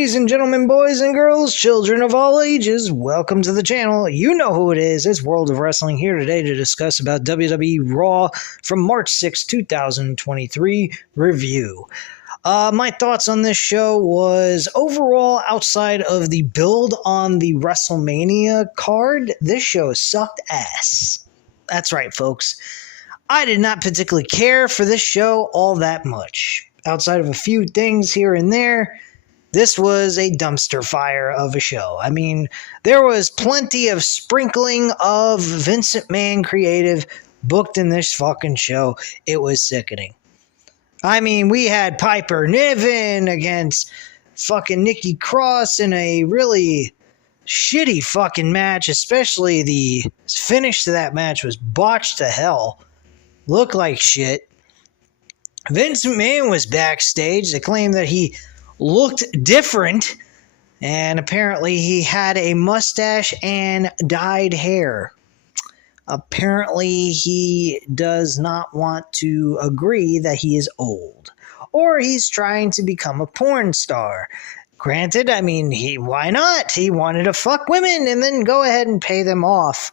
Ladies and gentlemen, boys and girls, children of all ages, welcome to the channel. You know who it is. It's World of Wrestling here today to discuss about WWE Raw from March 6, 2023 review. My thoughts on this show was overall, outside of the build on the WrestleMania card, this show sucked ass. That's right, folks. I did not particularly care for this show all that much. Outside of a few things here and there, this was a dumpster fire of a show. I mean, there was plenty of sprinkling of Vince McMahon creative booked in this fucking show. It was sickening. I mean, we had Piper Niven against fucking Nikki Cross in a really shitty fucking match, especially the finish to that match was botched to hell. Looked like shit. Vince McMahon was backstage. They claimed that he looked different, and apparently he had a mustache and dyed hair. Apparently he does not want to agree that he is old, or he's trying to become a porn star. Granted, I mean, why not? He wanted to fuck women and then go ahead and pay them off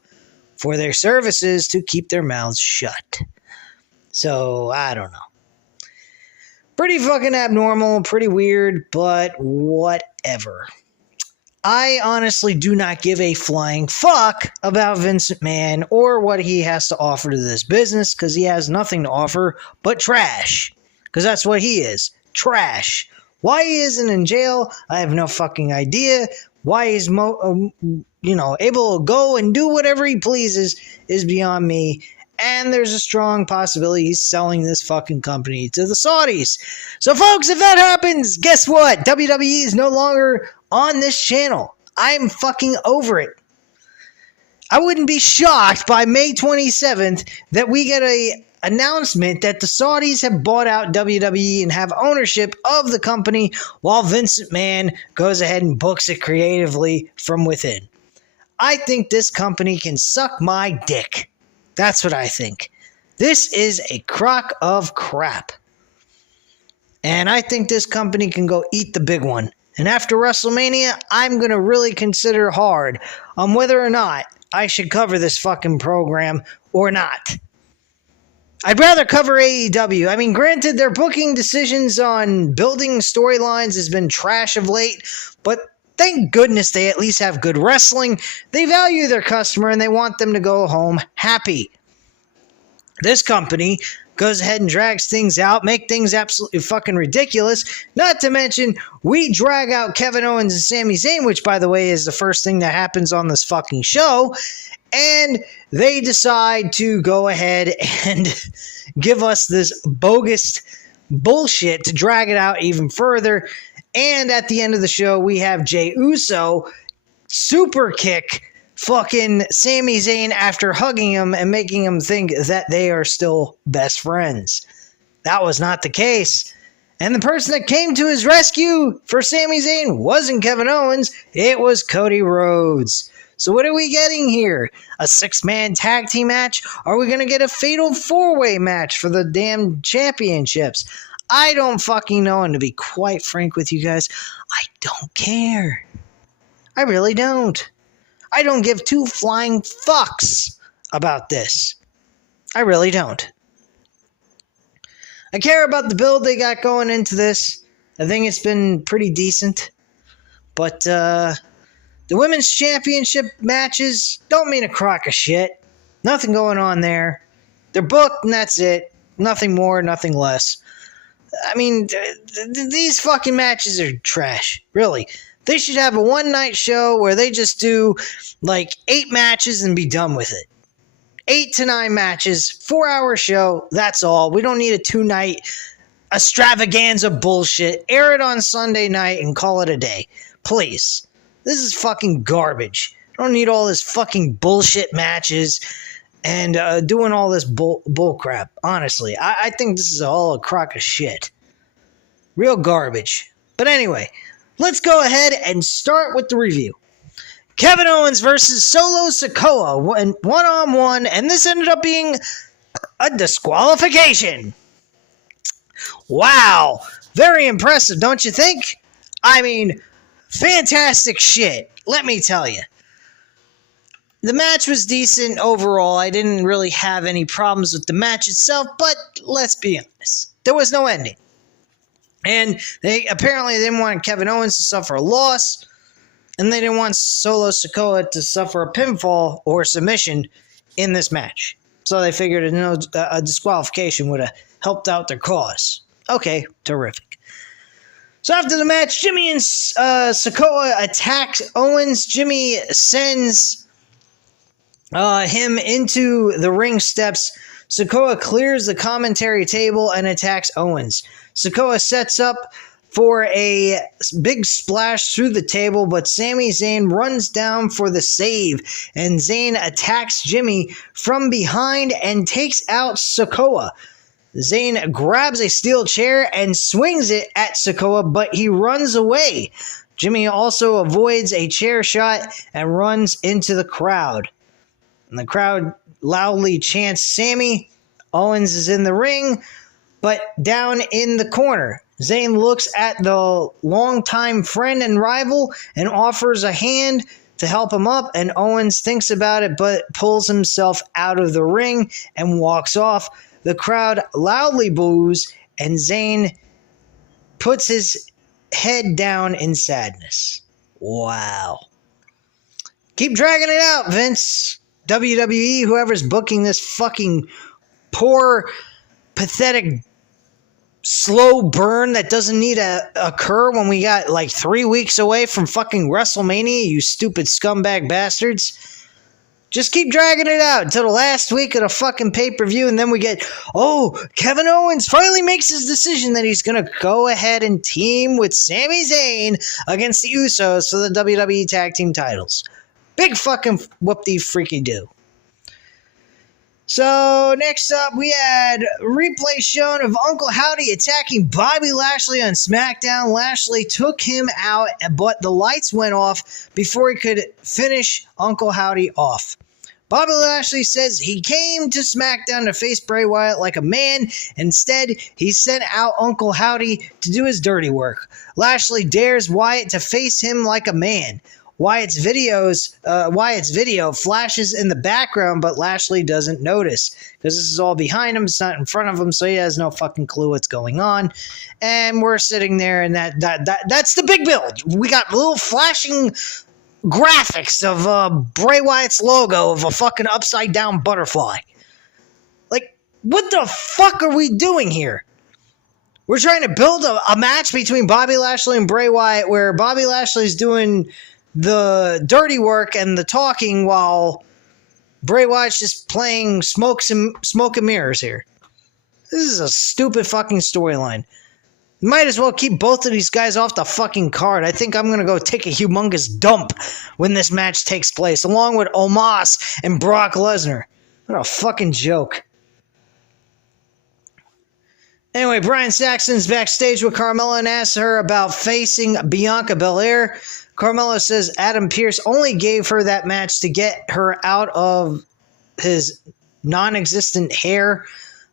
for their services to keep their mouths shut. So, I don't know. Pretty fucking abnormal, pretty weird, but whatever. I honestly do not give a flying fuck about Vince McMahon or what he has to offer to this business, because he has nothing to offer but trash. Because that's what he is. Trash. Why he isn't in jail, I have no fucking idea. Why he's able to go and do whatever he pleases is beyond me. And there's a strong possibility he's selling this fucking company to the Saudis. So, folks, if that happens, guess what? WWE is no longer on this channel. I'm fucking over it. I wouldn't be shocked by May 27th that we get a announcement that the Saudis have bought out WWE and have ownership of the company while Vince McMahon goes ahead and books it creatively from within. I think this company can suck my dick. That's what I think. This is a crock of crap. And I think this company can go eat the big one. And after WrestleMania, I'm going to really consider hard on whether or not I should cover this fucking program or not. I'd rather cover AEW. I mean, granted, their booking decisions on building storylines has been trash of late, but thank goodness they at least have good wrestling. They value their customer and they want them to go home happy. This company goes ahead and drags things out, make things absolutely fucking ridiculous. Not to mention, we drag out Kevin Owens and Sami Zayn, which, by the way, is the first thing that happens on this fucking show. And they decide to go ahead and give us this bogus bullshit to drag it out even further. And at the end of the show, we have Jey Uso super kick fucking Sami Zayn after hugging him and making him think that they are still best friends. That was not the case. And the person that came to his rescue for Sami Zayn wasn't Kevin Owens, it was Cody Rhodes. So what are we getting here? A 6-man tag team match? Are we going to get a fatal 4-way match for the damn championships? I don't fucking know, and to be quite frank with you guys, I don't care. I really don't. I don't give two flying fucks about this. I really don't. I care about the build they got going into this. I think it's been pretty decent. But the women's championship matches don't mean a crock of shit. Nothing going on there. They're booked and that's it. Nothing more, nothing less. I mean, these fucking matches are trash. Really. They should have a one-night show where they just do like 8 matches and be done with it. 8 to 9 matches, 4-hour show, that's all. We don't need a 2-night extravaganza bullshit. Air it on Sunday night and call it a day. Please. This is fucking garbage. I don't need all this fucking bullshit matches and doing all this bull crap. Honestly, I think this is all a crock of shit. Real garbage. But anyway, let's go ahead and start with the review. Kevin Owens versus Solo Sikoa went one-on-one, and this ended up being a disqualification. Wow. Very impressive, don't you think? I mean, Fantastic shit, let me tell you. The match was decent overall. I didn't really have any problems with the match itself, but let's be honest, there was no ending. And they apparently didn't want Kevin Owens to suffer a loss, and they didn't want Solo Sikoa to suffer a pinfall or submission in this match. So they figured a disqualification would have helped out their cause. Okay, terrific. So after the match, Jimmy and Sikoa attack Owens. Jimmy sends him into the ring steps. Sikoa clears the commentary table and attacks Owens. Sikoa sets up for a big splash through the table, but Sami Zayn runs down for the save, and Zayn attacks Jimmy from behind and takes out Sikoa. Zayn grabs a steel chair and swings it at Sikoa, but he runs away. Jimmy also avoids a chair shot and runs into the crowd. And the crowd loudly chants Sami. Owens is in the ring, but down in the corner. Zayn looks at the longtime friend and rival and offers a hand to help him up, and Owens thinks about it but pulls himself out of the ring and walks off. The crowd loudly boos, and Zayn puts his head down in sadness. Wow. Keep dragging it out, Vince. WWE, whoever's booking this fucking poor, pathetic, slow burn that doesn't need to occur when we got like 3 weeks away from fucking WrestleMania, you stupid scumbag bastards. Just keep dragging it out until the last week of the fucking pay-per-view, and then we get, Kevin Owens finally makes his decision that he's going to go ahead and team with Sami Zayn against the Usos for the WWE Tag Team titles. Big fucking whoop-de-freaky-do. So, next up, we had a replay shown of Uncle Howdy attacking Bobby Lashley on SmackDown. Lashley took him out, but the lights went off before he could finish Uncle Howdy off. Bobby Lashley says he came to SmackDown to face Bray Wyatt like a man. Instead, he sent out Uncle Howdy to do his dirty work. Lashley dares Wyatt to face him like a man. Wyatt's video flashes in the background, but Lashley doesn't notice because this is all behind him. It's not in front of him, so he has no fucking clue what's going on. And we're sitting there, and that's the big build. We got little flashing graphics of Bray Wyatt's logo of a fucking upside down butterfly. Like, what the fuck are we doing here? We're trying to build a match between Bobby Lashley and Bray Wyatt where Bobby Lashley's doing the dirty work and the talking while Bray Wyatt's just playing smoke and mirrors here. This is a stupid fucking storyline. Might as well keep both of these guys off the fucking card. I think I'm going to go take a humongous dump when this match takes place, along with Omos and Brock Lesnar. What a fucking joke. Anyway, Brian Saxton's backstage with Carmella and asks her about facing Bianca Belair. Carmella says Adam Pearce only gave her that match to get her out of his non-existent hair.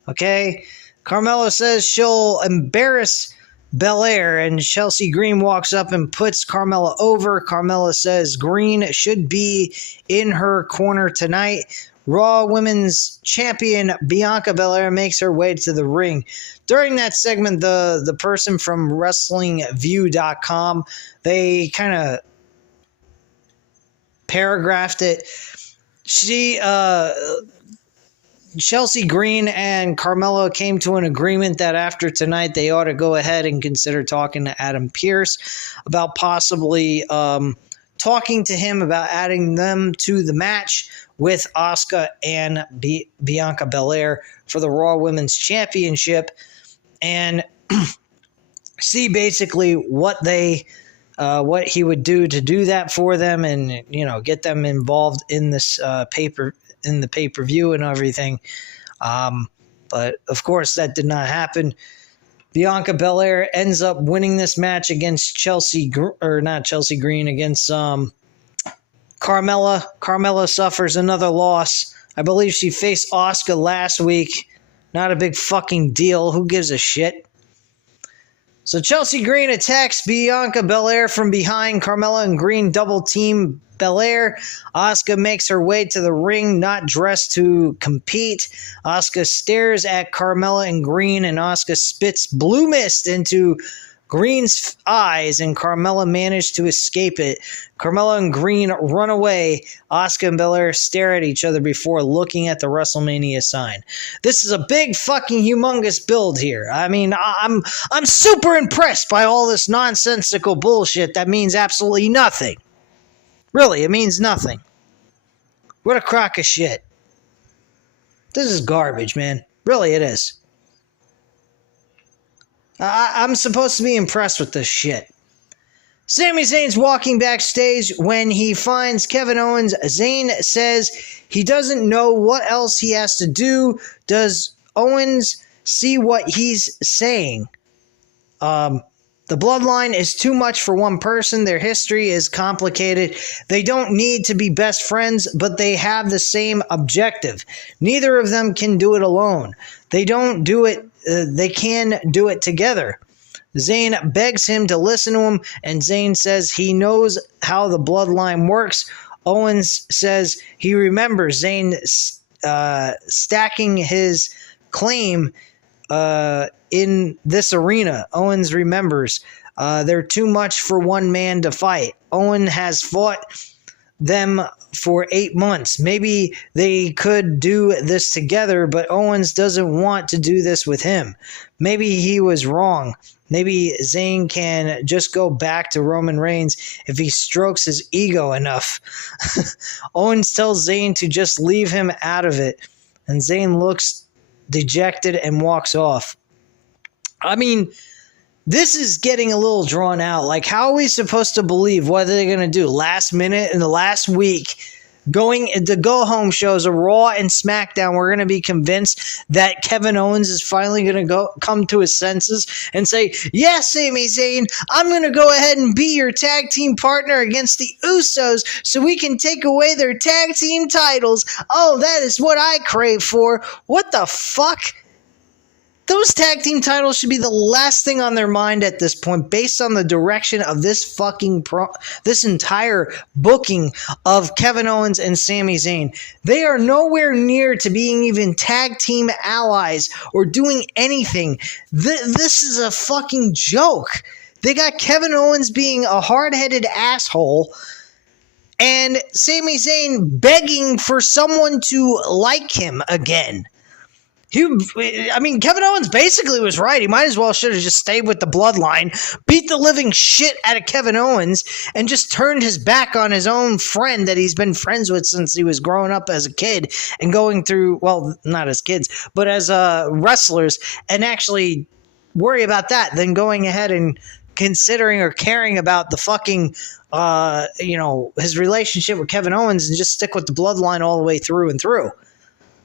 Okay? Carmella says she'll embarrass Belair, and Chelsea Green walks up and puts Carmella over. Carmella says Green should be in her corner tonight. Raw Women's Champion Bianca Belair makes her way to the ring. During that segment, the person from WrestlingView.com, they kind of paragraphed it. Chelsea Green and Carmella came to an agreement that after tonight they ought to go ahead and consider talking to Adam Pearce about possibly talking to him about adding them to the match with Asuka and Bianca Belair for the Raw Women's Championship, and see basically what he would do to do that for them, and get them involved in this pay-per-view and everything. But of course that did not happen. Bianca Belair ends up winning this match against against Carmella. Carmella suffers another loss. I believe she faced Asuka last week. Not a big fucking deal. Who gives a shit? So Chelsea Green attacks Bianca Belair from behind. Carmella and Green double team Belair. Asuka makes her way to the ring, not dressed to compete. Asuka stares at Carmella and Green, and Asuka spits blue mist into Green's eyes, and Carmella managed to escape it. Carmella and Green run away. Asuka and Belair stare at each other before looking at the WrestleMania sign. This is a big fucking humongous build here. I mean, I'm super impressed by all this nonsensical bullshit that means absolutely nothing. Really, it means nothing. What a crock of shit. This is garbage, man. Really, it is. I'm supposed to be impressed with this shit. Sami Zayn's walking backstage when he finds Kevin Owens. Zayn says he doesn't know what else he has to do. Does Owens see what he's saying? The bloodline is too much for one person. Their history is complicated. They don't need to be best friends, but they have the same objective. Neither of them can do it alone. They don't do it. They can do it together. Zayn begs him to listen to him, and Zayn says he knows how the bloodline works. Owens says he remembers Zayn stacking his claim in this arena. Owens remembers. They're too much for one man to fight. Owen has fought them for 8 months. Maybe they could do this together, but Owens doesn't want to do this with him. Maybe he was wrong. Maybe Zayn can just go back to Roman Reigns if he strokes his ego enough. Owens tells Zayn to just leave him out of it, and Zayn looks dejected and walks off. I mean, this is getting a little drawn out. Like, how are we supposed to believe what they're going to do last minute in the last week? Going the go-home shows of Raw and SmackDown, we're going to be convinced that Kevin Owens is finally going to come to his senses and say, yes, Sami Zayn, I'm going to go ahead and be your tag team partner against the Usos so we can take away their tag team titles. Oh, that is what I crave for. What the fuck? Those tag team titles should be the last thing on their mind at this point, based on the direction of this this entire booking of Kevin Owens and Sami Zayn. They are nowhere near to being even tag team allies or doing anything. This is a fucking joke. They got Kevin Owens being a hard-headed asshole and Sami Zayn begging for someone to like him again. Kevin Owens basically was right. He might as well should have just stayed with the bloodline, beat the living shit out of Kevin Owens, and just turned his back on his own friend that he's been friends with since he was growing up as a kid and going through, well, not as kids, but as wrestlers, and actually worry about that than going ahead and considering or caring about the fucking, his relationship with Kevin Owens and just stick with the bloodline all the way through and through.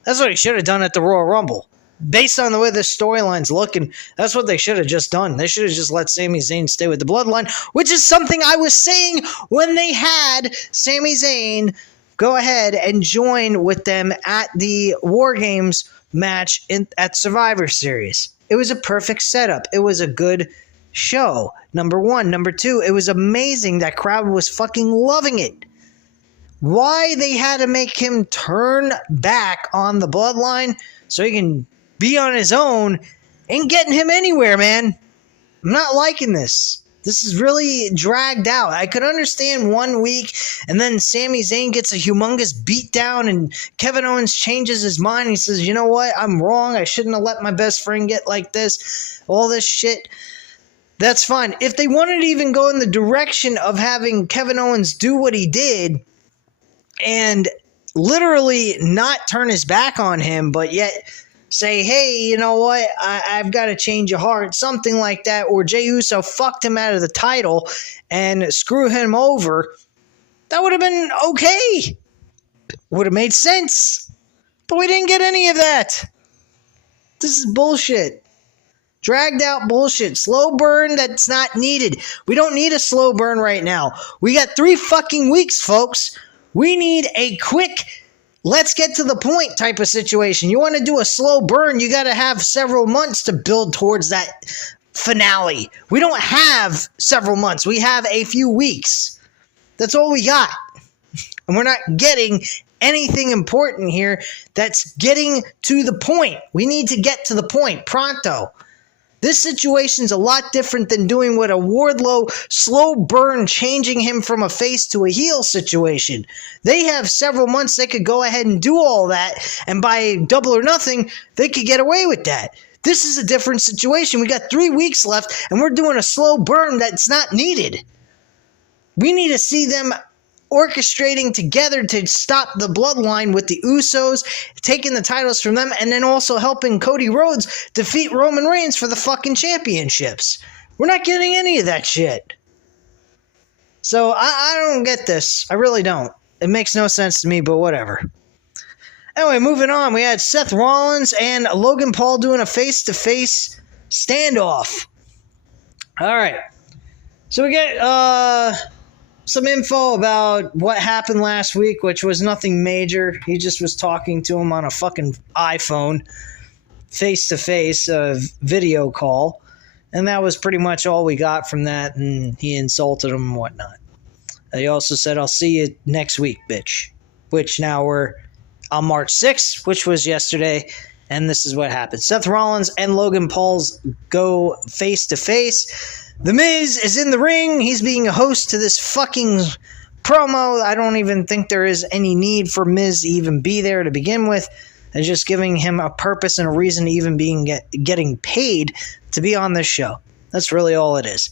That's what he should have done at the Royal Rumble. Based on the way the storyline's looking, that's what they should have just done. They should have just let Sami Zayn stay with the bloodline, which is something I was saying when they had Sami Zayn go ahead and join with them at the War Games match at Survivor Series. It was a perfect setup. It was a good show, number one. Number two, it was amazing. That crowd was fucking loving it. Why they had to make him turn back on the bloodline so he can be on his own ain't getting him anywhere, man. I'm not liking this. This is really dragged out. I could understand 1 week and then Sami Zayn gets a humongous beatdown and Kevin Owens changes his mind. He says, you know what? I'm wrong. I shouldn't have let my best friend get like this. All this shit. That's fine. If they wanted to even go in the direction of having Kevin Owens do what he did and literally not turn his back on him, but yet say, hey, you know what, I've got to change your heart, something like that, or Jey Uso fucked him out of the title and screw him over, that would have been okay. Would have made sense. But we didn't get any of that. This is bullshit. Dragged out bullshit. Slow burn that's not needed. We don't need a slow burn right now. We got 3 fucking weeks, folks. We need a quick, let's get to the point type of situation. You want to do a slow burn, you got to have several months to build towards that finale. We don't have several months. We have a few weeks. That's all we got. And we're not getting anything important here that's getting to the point. We need to get to the point pronto. This situation's a lot different than doing what a Wardlow slow burn, changing him from a face to a heel situation. They have several months they could go ahead and do all that, and by Double or Nothing, they could get away with that. This is a different situation. We got 3 weeks left, and we're doing a slow burn that's not needed. We need to see them orchestrating together to stop the bloodline with the Usos, taking the titles from them, and then also helping Cody Rhodes defeat Roman Reigns for the fucking championships. We're not getting any of that shit. So I don't get this. I really don't. It makes no sense to me, but whatever. Anyway, moving on. We had Seth Rollins and Logan Paul doing a face-to-face standoff. All right. So we get some info about what happened last week, which was nothing major. He just was talking to him on a fucking iPhone, face-to-face video call. And that was pretty much all we got from that, and he insulted him and whatnot. He also said, "I'll see you next week, bitch." Which now we're on March 6th, which was yesterday, and this is what happened. Seth Rollins and Logan Paul's go face-to-face. The Miz is in the ring. He's being a host to this fucking promo. I don't even think there is any need for Miz to even be there to begin with. They're just giving him a purpose and a reason to even getting paid to be on this show. That's really all it is.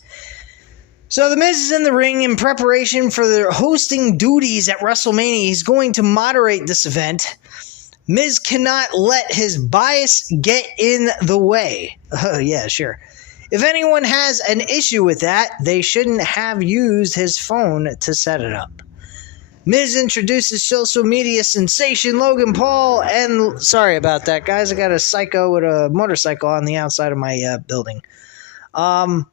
So the Miz is in the ring in preparation for the hosting duties at WrestleMania. He's going to moderate this event. Miz cannot let his bias get in the way. Yeah, sure. If anyone has an issue with that, they shouldn't have used his phone to set it up. Miz introduces social media sensation Logan Paul, and sorry about that, guys. I got a psycho with a motorcycle on the outside of my building. Miz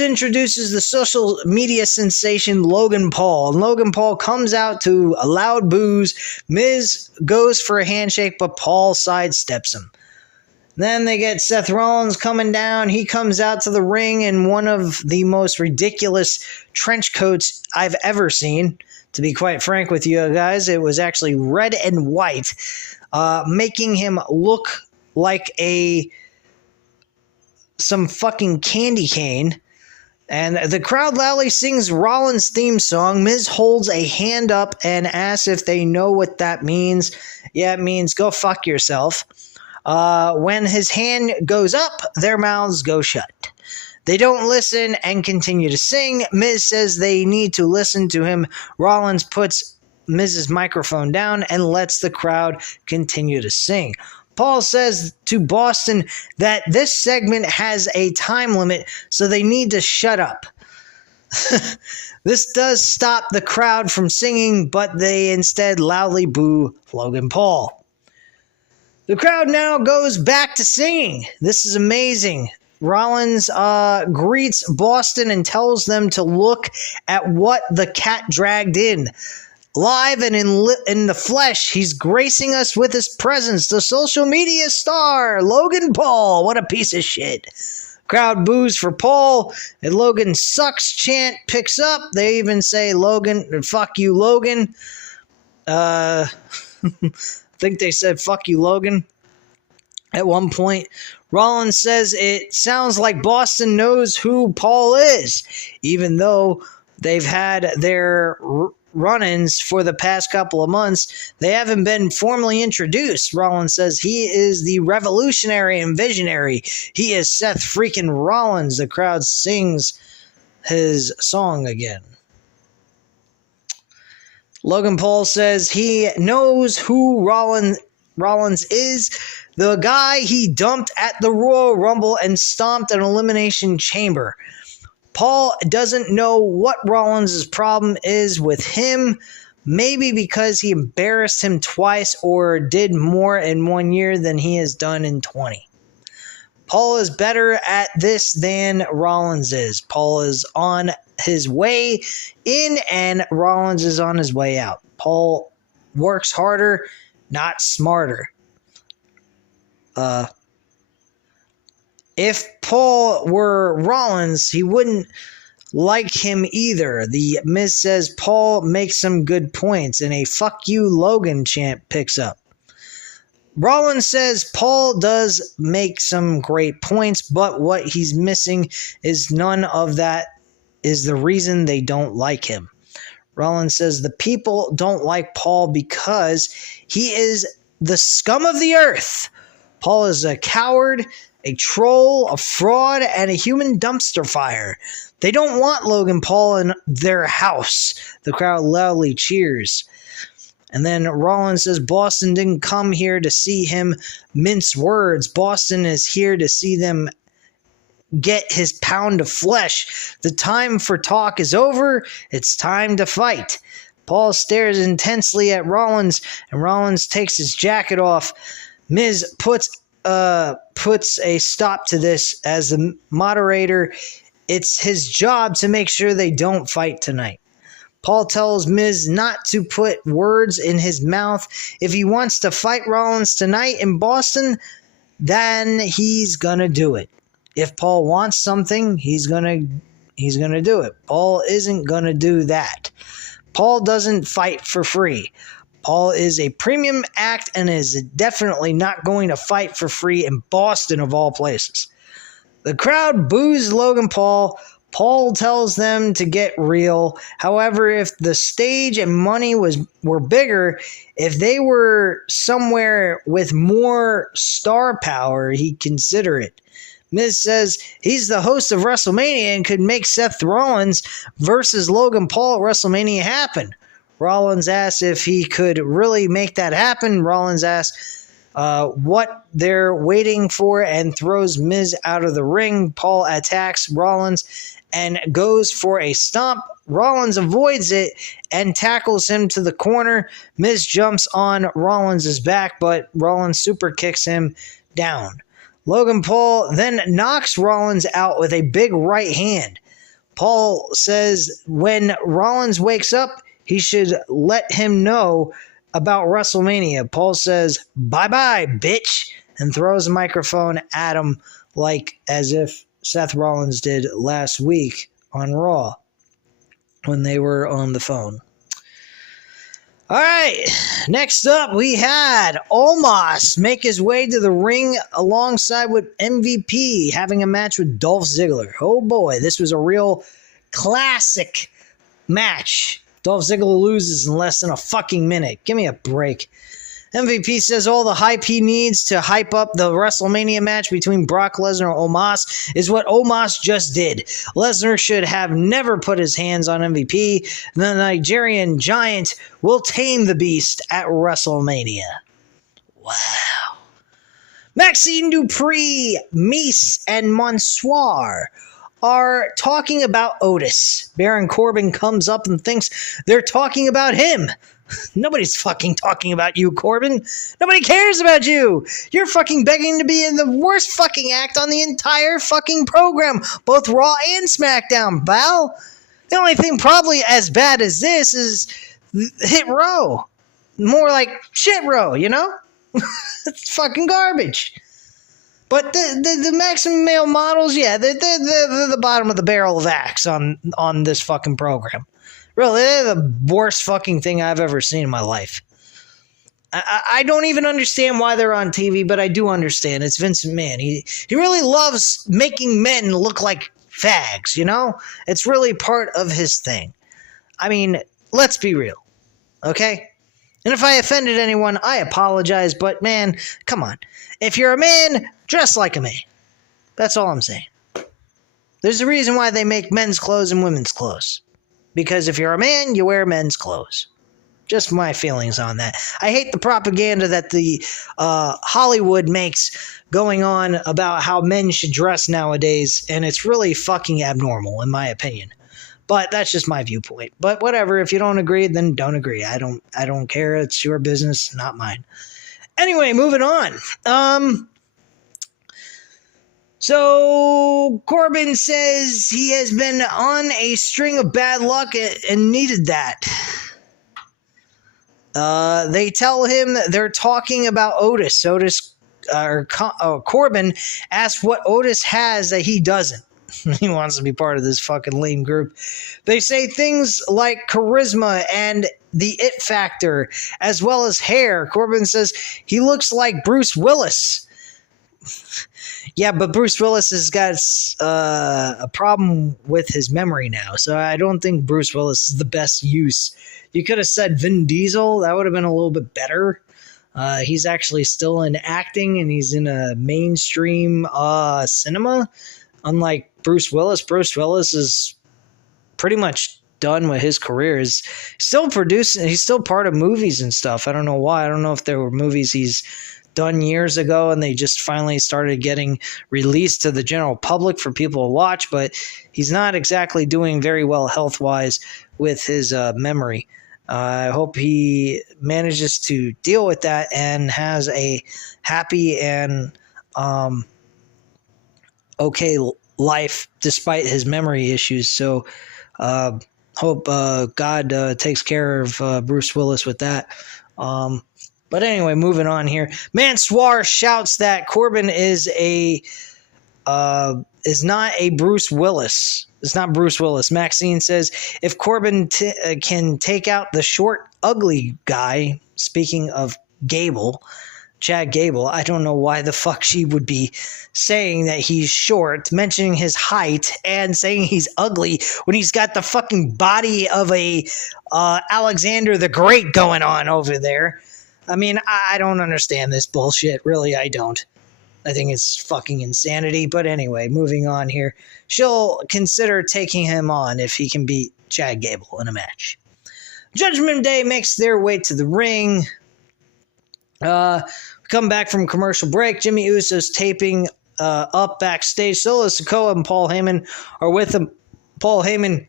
introduces the social media sensation Logan Paul. And Logan Paul comes out to a loud boos. Miz goes for a handshake, but Paul sidesteps him. Then they get Seth Rollins coming down. He comes out to the ring in one of the most ridiculous trench coats I've ever seen. To be quite frank with you guys, it was actually red and white, making him look like some fucking candy cane. And the crowd loudly sings Rollins' theme song. Miz holds a hand up and asks if they know what that means. Yeah, it means go fuck yourself. When his hand goes up, their mouths go shut. They don't listen and continue to sing. Miz says they need to listen to him. Rollins puts Miz's microphone down and lets the crowd continue to sing. Paul says to Boston that this segment has a time limit, so they need to shut up. This does stop the crowd from singing, but they instead loudly boo Logan Paul. The crowd now goes back to singing. This is amazing. Rollins greets Boston and tells them to look at what the cat dragged in. Live and in the flesh, he's gracing us with his presence. The social media star, Logan Paul. What a piece of shit. Crowd boos for Paul. And Logan sucks chant picks up. They even say, Logan, fuck you, Logan. I think they said, fuck you, Logan, at one point. Rollins says it sounds like Boston knows who Paul is, even though they've had their run-ins for the past couple of months. They haven't been formally introduced. Rollins says he is the revolutionary and visionary. He is Seth freaking Rollins. The crowd sings his song again. Logan Paul says he knows who Rollins is, the guy he dumped at the Royal Rumble and stomped an Elimination Chamber. Paul doesn't know what Rollins' problem is with him, maybe because he embarrassed him twice or did more in 1 year than he has done in 20. Paul is better at this than Rollins is. Paul is on his way in and Rollins is on his way out. Paul works harder, not smarter. If Paul were Rollins, he wouldn't like him either. The Miz says Paul makes some good points, and a "fuck you Logan" chant picks up. Rollins says Paul does make some great points, but what he's missing is none of that is the reason they don't like him. Rollins says the people don't like Paul because he is the scum of the earth. Paul is a coward, a troll, a fraud, and a human dumpster fire. They don't want Logan Paul in their house. The crowd loudly cheers. And then Rollins says Boston didn't come here to see him mince words. Boston is here to see them get his pound of flesh. The time for talk is over. It's time to fight. Paul stares intensely at Rollins, and Rollins takes his jacket off. Miz puts a stop to this as the moderator. It's his job to make sure they don't fight tonight. Paul tells Miz not to put words in his mouth. If he wants to fight Rollins tonight in Boston, then he's gonna do it. If Paul wants something, he's gonna do it. Paul isn't gonna do that. Paul doesn't fight for free. Paul is a premium act and is definitely not going to fight for free in Boston, of all places. The crowd boos Logan Paul. Paul tells them to get real. However, if the stage and money were bigger, if they were somewhere with more star power, he'd consider it. Miz says he's the host of WrestleMania and could make Seth Rollins versus Logan Paul at WrestleMania happen. Rollins asks if he could really make that happen. Rollins asks what they're waiting for and throws Miz out of the ring. Paul attacks Rollins and goes for a stomp. Rollins avoids it and tackles him to the corner. Miz jumps on Rollins' back, but Rollins super kicks him down. Logan Paul then knocks Rollins out with a big right hand. Paul says when Rollins wakes up, he should let him know about WrestleMania. Paul says, "Bye-bye, bitch," and throws a microphone at him like as if Seth Rollins did last week on Raw when they were on the phone. All right, next up we had Omos make his way to the ring alongside with MVP, having a match with Dolph Ziggler. Oh boy, this was a real classic match. Dolph Ziggler loses in less than a fucking minute. Give me a break. MVP says all the hype he needs to hype up the WrestleMania match between Brock Lesnar and Omos is what Omos just did. Lesnar should have never put his hands on MVP. The Nigerian giant will tame the beast at WrestleMania. Wow. Maxine Dupri, Mace, and Mansoor are talking about Otis. Baron Corbin comes up and thinks they're talking about him. Nobody's fucking talking about you, Corbin. Nobody cares about you. You're fucking begging to be in the worst fucking act on the entire fucking program, both Raw and SmackDown, pal. The only thing probably as bad as this is Hit Row. More like Shit Row, you know? It's fucking garbage. But the maximum male models, yeah, they're the bottom of the barrel of acts on this fucking program. Really, they're the worst fucking thing I've ever seen in my life. I don't even understand why they're on TV, but I do understand. It's Vince McMahon. He really loves making men look like fags, you know? It's really part of his thing. I mean, let's be real, okay? And if I offended anyone, I apologize, but man, come on. If you're a man, dress like a man. That's all I'm saying. There's a reason why they make men's clothes and women's clothes. Because if you're a man, you wear men's clothes. Just my feelings on that. I hate the propaganda that the Hollywood makes going on about how men should dress nowadays, and it's really fucking abnormal, in my opinion. But that's just my viewpoint. But whatever, if you don't agree, then don't agree. I don't care. It's your business, not mine. Anyway, moving on. So Corbin says he has been on a string of bad luck and needed that. They tell him they're talking about Otis. Otis Corbin asks what Otis has that he doesn't. He wants to be part of this fucking lame group. They say things like charisma and the it factor, as well as hair. Corbin says he looks like Bruce Willis. Yeah, but Bruce Willis has got a problem with his memory now, so I don't think Bruce Willis is the best use. You could have said Vin Diesel. That would have been a little bit better. He's actually still in acting, and he's in a mainstream cinema. Unlike Bruce Willis is pretty much done with his career. He's still producing. He's still part of movies and stuff. I don't know why. I don't know if there were movies he's done years ago and they just finally started getting released to the general public for people to watch, but he's not exactly doing very well health-wise with his memory. I hope he manages to deal with that and has a happy and okay life despite his memory issues. So hope God takes care of Bruce Willis with that. But anyway, moving on here. Mansoor shouts that Corbin is not a Bruce Willis. It's not Bruce Willis. Maxine says if Corbin can take out the short, ugly guy, speaking of Gable, Chad Gable, I don't know why the fuck she would be saying that he's short, mentioning his height, and saying he's ugly when he's got the fucking body of a Alexander the Great going on over there. I mean, I don't understand this bullshit. Really, I don't. I think it's fucking insanity. But anyway, moving on here. She'll consider taking him on if he can beat Chad Gable in a match. Judgment Day makes their way to the ring. Come back from commercial break. Jimmy Uso's taping up backstage. Solo Sikoa and Paul Heyman are with him. Paul Heyman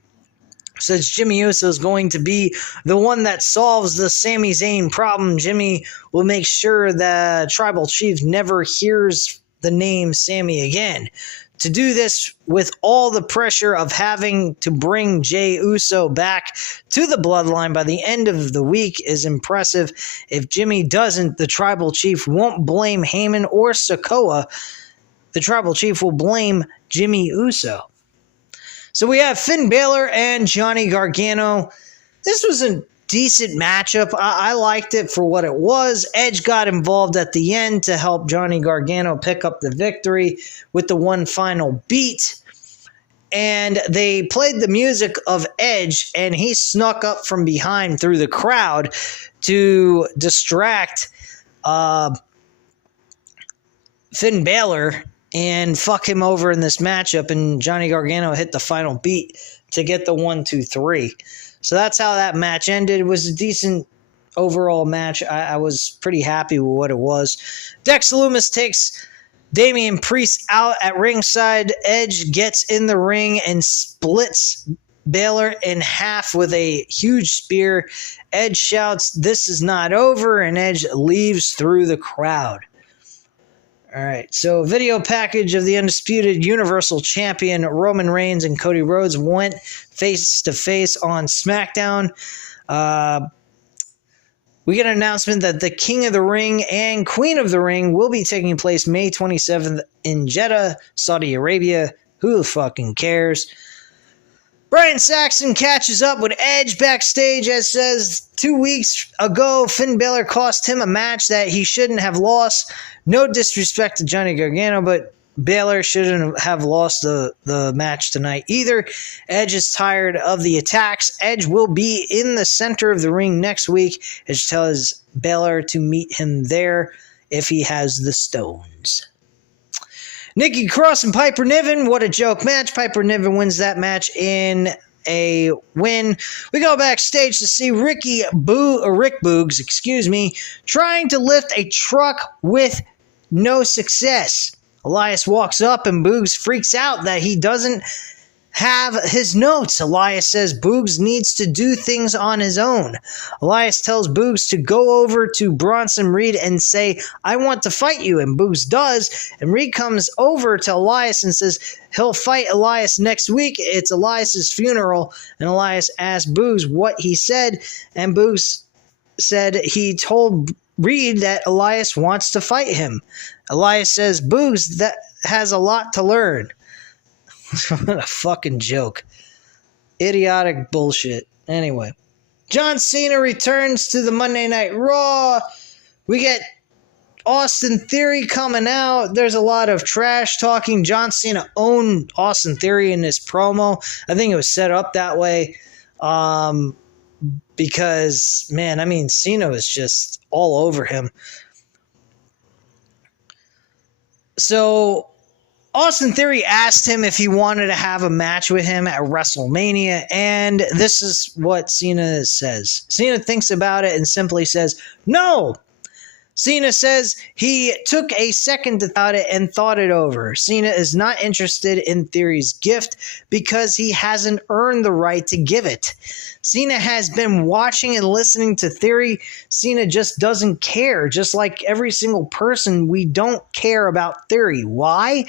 says Jimmy Uso is going to be the one that solves the Sami Zayn problem. Jimmy will make sure the Tribal Chief never hears the name Sami again. To do this with all the pressure of having to bring Jey Uso back to the bloodline by the end of the week is impressive. If Jimmy doesn't, the Tribal Chief won't blame Heyman or Sikoa. The Tribal Chief will blame Jimmy Uso. So we have Finn Balor and Johnny Gargano. This was a decent matchup. I liked it for what it was. Edge got involved at the end to help Johnny Gargano pick up the victory with the one final beat. And they played the music of Edge, and he snuck up from behind through the crowd to distract Finn Balor and fuck him over in this matchup, and Johnny Gargano hit the final beat to get the 1-2-3. So that's how that match ended. It was a decent overall match. I was pretty happy with what it was. Dex Lumis takes Damian Priest out at ringside. Edge gets in the ring and splits Balor in half with a huge spear. Edge shouts, "This is not over," and Edge leaves through the crowd. All right, so video package of the Undisputed Universal Champion Roman Reigns and Cody Rhodes went face-to-face on SmackDown. We get an announcement that the King of the Ring and Queen of the Ring will be taking place May 27th in Jeddah, Saudi Arabia. Who the fucking cares? Brian Saxton catches up with Edge backstage and says 2 weeks ago Finn Balor cost him a match that he shouldn't have lost. No disrespect to Johnny Gargano, but Balor shouldn't have lost the match tonight either. Edge is tired of the attacks. Edge will be in the center of the ring next week. Edge tells Balor to meet him there if he has the stones. Nikki Cross and Piper Niven, what a joke match. Piper Niven wins that match in a win. We go backstage to see Rick Boogs, trying to lift a truck with no success. Elias walks up and Boogs freaks out that he doesn't have his notes. Elias says Boogs needs to do things on his own. Elias tells Boogs to go over to Bronson Reed and say, "I want to fight you," and Boogs does, and Reed comes over to Elias and says he'll fight Elias next week. It's Elias's funeral, and Elias asks Boogs what he said, and Boogs said he told read that Elias wants to fight him. Elias says, Boogs, that has a lot to learn. What a fucking joke. Idiotic bullshit. Anyway, John Cena returns to the Monday Night Raw. We get Austin Theory coming out. There's a lot of trash talking. John Cena owned Austin Theory in this promo. I think it was set up that way. Because, man, I mean, Cena was just all over him. So, Austin Theory asked him if he wanted to have a match with him at WrestleMania, and this is what Cena says. Cena thinks about it and simply says, no! Cena says he took a second to thought it and thought it over. Cena is not interested in Theory's gift because he hasn't earned the right to give it. Cena has been watching and listening to Theory. Cena just doesn't care. Just like every single person, we don't care about Theory. Why?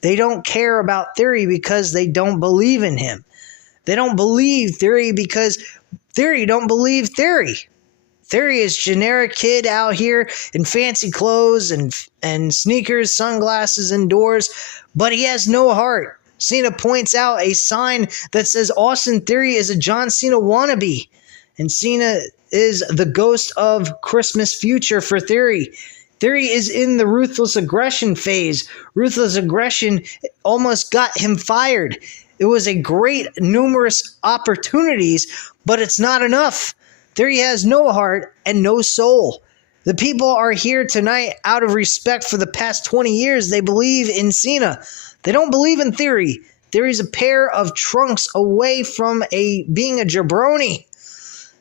They don't care about Theory because they don't believe in him. They don't believe Theory because Theory don't believe Theory. Theory is generic kid out here in fancy clothes and sneakers, sunglasses indoors, but he has no heart. Cena points out a sign that says Austin Theory is a John Cena wannabe, and Cena is the ghost of Christmas future for Theory. Theory is in the ruthless aggression phase. Ruthless aggression almost got him fired. It was a great numerous opportunities, but it's not enough. Theory has no heart and no soul. The people are here tonight out of respect for the past 20 years. They believe in Cena. They don't believe in Theory. Theory's a pair of trunks away from being a jabroni.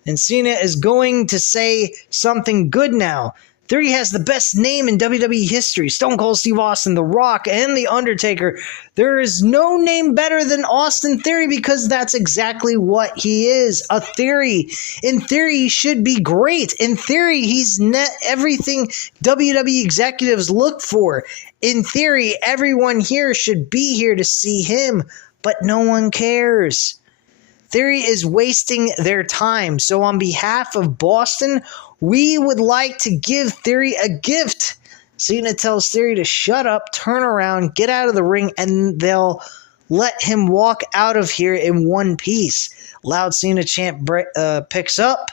And Cena is going to say something good now. Theory has the best name in WWE history. Stone Cold Steve Austin, The Rock, and The Undertaker. There is no name better than Austin Theory because that's exactly what he is, a theory. In theory, he should be great. In theory, he's everything WWE executives look for. In theory, everyone here should be here to see him, but no one cares. Theory is wasting their time. So on behalf of Boston, we would like to give Theory a gift. Cena tells Theory to shut up, turn around, get out of the ring, and they'll let him walk out of here in one piece. Loud Cena chant picks up.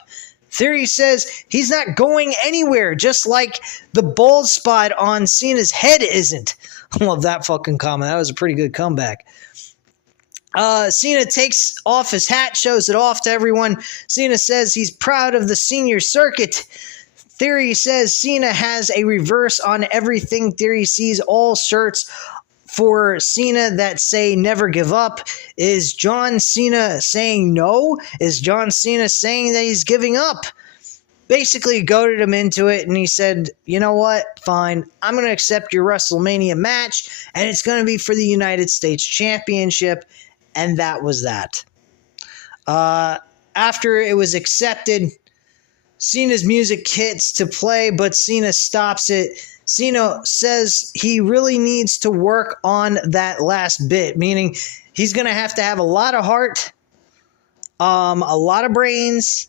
Theory says he's not going anywhere, just like the bald spot on Cena's head isn't. I love that fucking comment. That was a pretty good comeback. Cena takes off his hat, shows it off to everyone. Cena says he's proud of the senior circuit. Theory says Cena has a reverse on everything. Theory sees all shirts for Cena that say never give up. Is John Cena saying no? Is John Cena saying that he's giving up? Basically goaded him into it, and he said, you know what, fine, I'm going to accept your WrestleMania match, and it's going to be for the United States Championship. And that was that. After it was accepted, Cena's music hits to play, but Cena stops it. Cena says he really needs to work on that last bit, meaning he's going to have a lot of heart, a lot of brains,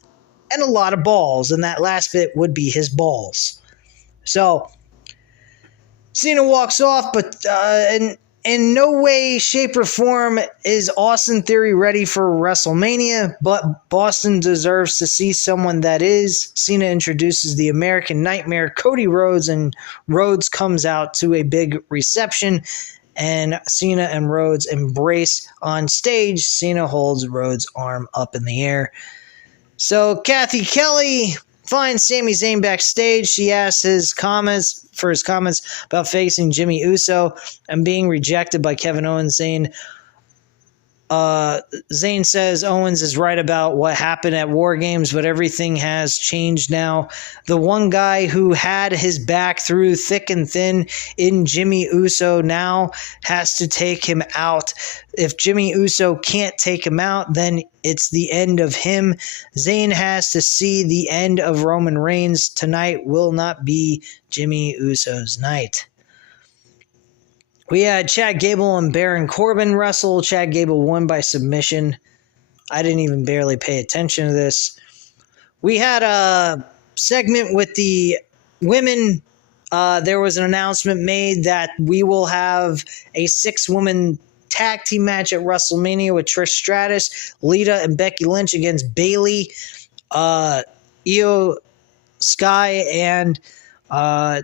and a lot of balls. And that last bit would be his balls. So Cena walks off, but in no way, shape, or form is Austin Theory ready for WrestleMania, but Boston deserves to see someone that is. Cena introduces the American Nightmare, Cody Rhodes, and Rhodes comes out to a big reception, and Cena and Rhodes embrace on stage. Cena holds Rhodes' arm up in the air. So Kathy Kelly finds Sami Zayn backstage. She asks his comments about facing Jimmy Uso and being rejected by Kevin Owens. Zayn says Owens is right about what happened at War Games, but everything has changed now. The one guy who had his back through thick and thin in Jimmy Uso now has to take him out. If Jimmy Uso can't take him out, then it's the end of him. Zayn has to see the end of Roman Reigns. Tonight will not be Jimmy Uso's night. We had Chad Gable and Baron Corbin wrestle. Chad Gable won by submission. I didn't even barely pay attention to this. We had a segment with the women, there was an announcement made that we will have a 6-woman tag team match at WrestleMania with Trish Stratus, Lita, and Becky Lynch against Bayley, Io Sky, and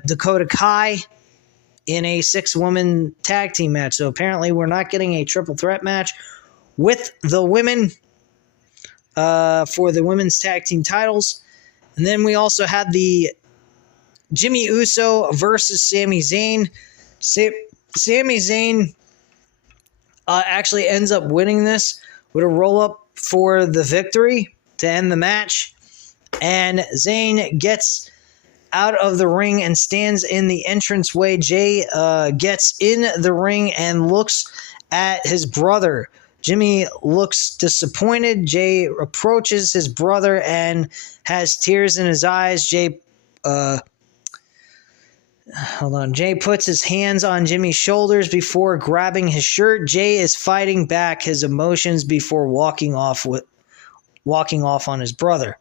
Dakota Kai in a 6-woman tag team match. So apparently we're not getting a triple threat match with the women for the women's tag team titles. And then we also had the Jimmy Uso versus Sami Zayn. Sami Zayn actually ends up winning this with a roll-up for the victory to end the match. And Zayn gets out of the ring and stands in the entranceway. Jay gets in the ring and looks at his brother. Jimmy looks disappointed. Jay approaches his brother and has tears in his eyes. Jay puts his hands on Jimmy's shoulders before grabbing his shirt. Jay is fighting back his emotions before walking off on his brother.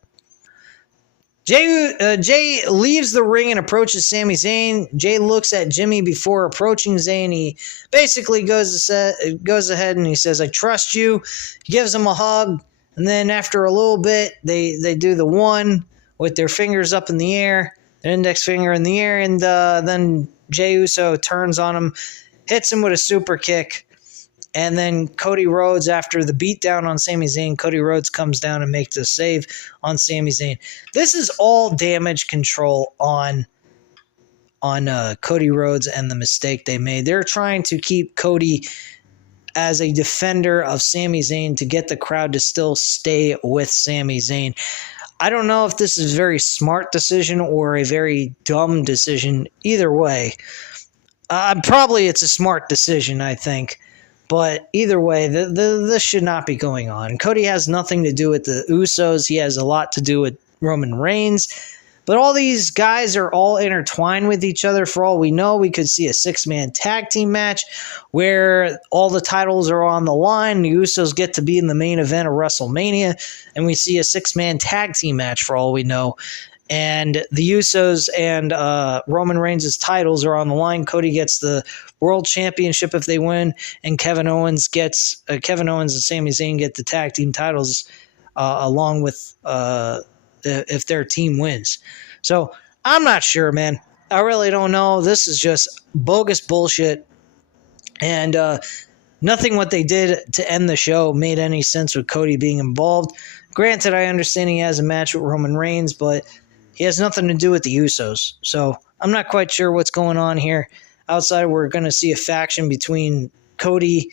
Jay leaves the ring and approaches Sami Zayn. Jay looks at Jimmy before approaching Zayn. He basically goes ahead and he says, "I trust you." He gives him a hug, and then after a little bit, they do the one with their fingers up in the air, their index finger in the air, and then Jey Uso turns on him, hits him with a super kick. And then Cody Rhodes, after the beatdown on Sami Zayn, Cody Rhodes comes down and makes a save on Sami Zayn. This is all damage control on Cody Rhodes and the mistake they made. They're trying to keep Cody as a defender of Sami Zayn to get the crowd to still stay with Sami Zayn. I don't know if this is a very smart decision or a very dumb decision. Either way, probably it's a smart decision, I think. But either way, this should not be going on. Cody has nothing to do with the Usos. He has a lot to do with Roman Reigns. But all these guys are all intertwined with each other. For all we know, we could see a 6-man tag team match where all the titles are on the line. The Usos get to be in the main event of WrestleMania. And we see a 6-man tag team match for all we know. And the Usos and Roman Reigns' titles are on the line. Cody gets the World Championship if they win, and Kevin Owens and Sami Zayn get the tag team titles along with if their team wins. So I'm not sure, man. I really don't know. This is just bogus bullshit, and nothing what they did to end the show made any sense with Cody being involved. Granted, I understand he has a match with Roman Reigns, but he has nothing to do with the Usos. So I'm not quite sure what's going on here. Outside, we're going to see a faction between Cody,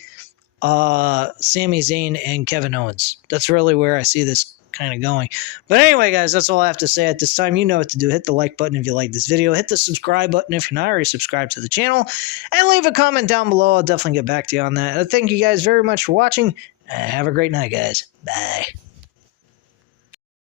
Sami Zayn, and Kevin Owens. That's really where I see this kind of going. But anyway, guys, that's all I have to say at this time. You know what to do. Hit the like button if you like this video. Hit the subscribe button if you're not already subscribed to the channel. And leave a comment down below. I'll definitely get back to you on that. Thank you guys very much for watching. Have a great night, guys. Bye.